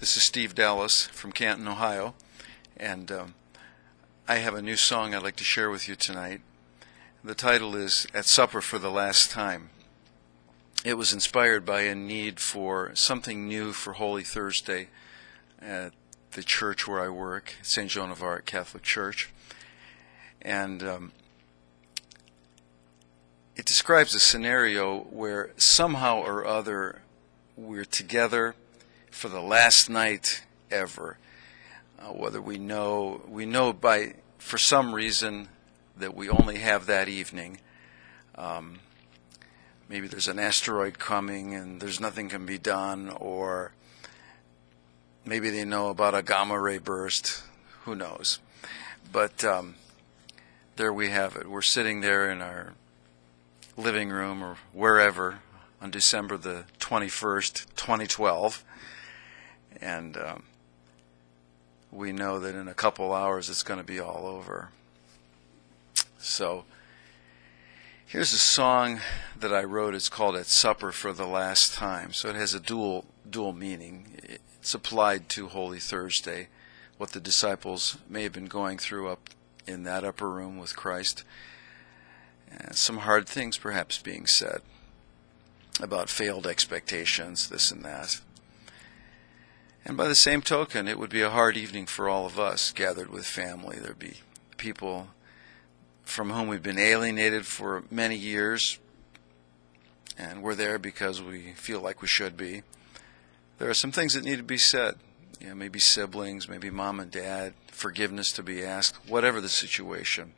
This is Steve Dallas from Canton, Ohio, and I have a new song I'd like to share with you tonight. The title is At Supper for the Last Time. It was inspired by a need for something new for Holy Thursday at the church where I work, St. Joan of Arc Catholic Church. And it describes a scenario where somehow or other we're together for the last night ever. Whether we know by, for some reason, that we only have that evening. Maybe there's an asteroid coming and there's nothing can be done, or maybe they know about a gamma ray burst. Who knows? But there we have it. We're sitting there in our living room or wherever on December the 21st, 2012. And we know that in a couple hours it's going to be all over. So here's a song that I wrote. It's called At Supper for the Last Time. So it has a dual meaning. It's applied to Holy Thursday, what the disciples may have been going through up in that upper room with Christ. And some hard things perhaps being said about failed expectations, this and that. And by the same token, it would be a hard evening for all of us gathered with family. There'd be people from whom we've been alienated for many years, and we're there because we feel like we should be. There are some things that need to be said. Maybe siblings, maybe mom and dad, forgiveness to be asked, whatever the situation.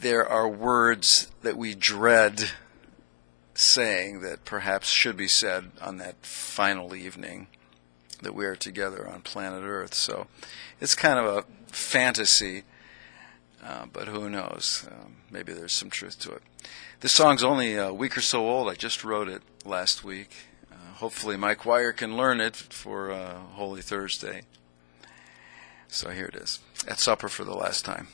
There are words that we dread saying that perhaps should be said on that final evening that we are together on planet Earth. So it's kind of a fantasy, but who knows? Maybe there's some truth to it. This song's only a week or so old. I just wrote it last week. Hopefully my choir can learn it for Holy Thursday. So here it is. At Supper for the Last Time.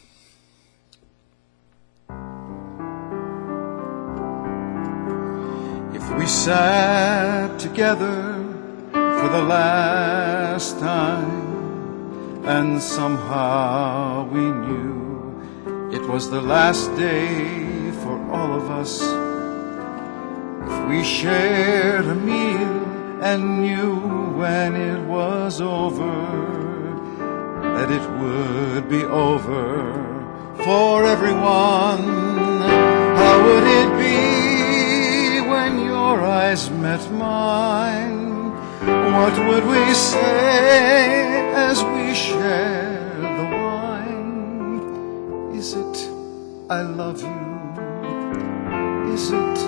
If we sat together for the last time, and somehow we knew it was the last day for all of us, if we shared a meal and knew when it was over that it would be over for everyone, how would it be when your eyes met mine? What would we say as we shared the wine? Is it, I love you? Is it,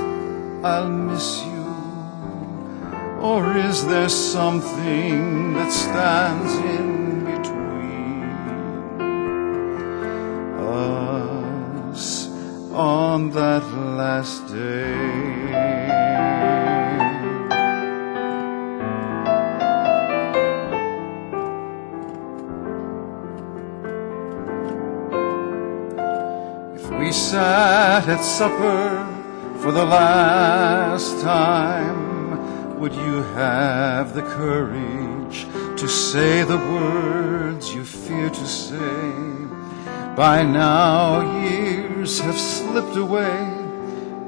I'll miss you? Or is there something that stands in between us on that last day? We sat at supper for the last time. Would you have the courage to say the words you fear to say? By now years have slipped away,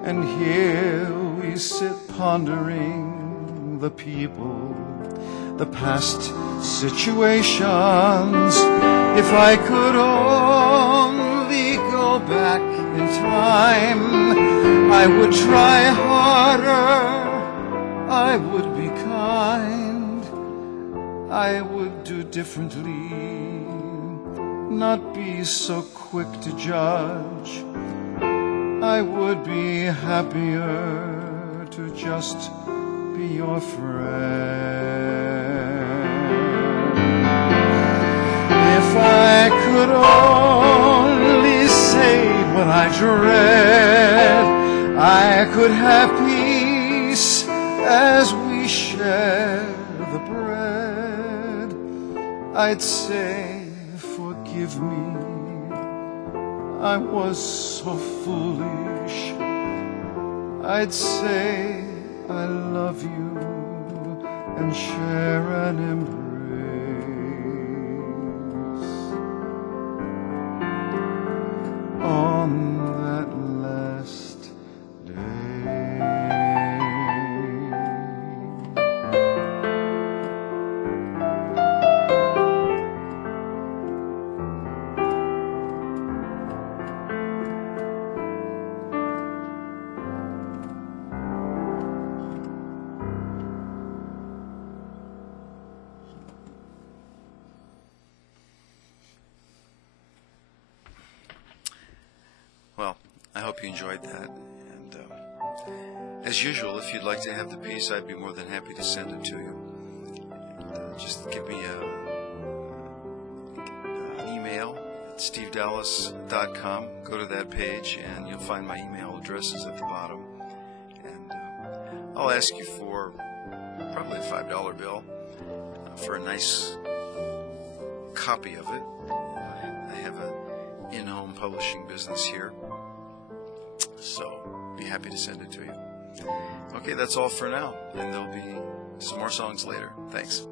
and here we sit pondering the people, the past situations. If I could only go back in time, I would try harder, I would be kind, I would do differently, not be so quick to judge. I would be happier to just be your friend. If I could only say what I dread, I could have peace as we share the bread. I'd say, forgive me, I was so foolish. I'd say, I love you, and share an embrace. On that last day, Well, I hope you enjoyed that. And as usual, if you'd like to have the piece, I'd be more than happy to send it to you. And, just give me an email at stevedallas.com. Go to that page, and you'll find my email addresses at the bottom. And I'll ask you for probably a $5 bill for a nice copy of it. I have an in-home publishing business here, so be happy to send it to you. Okay, that's all for now, and there'll be some more songs later. Thanks.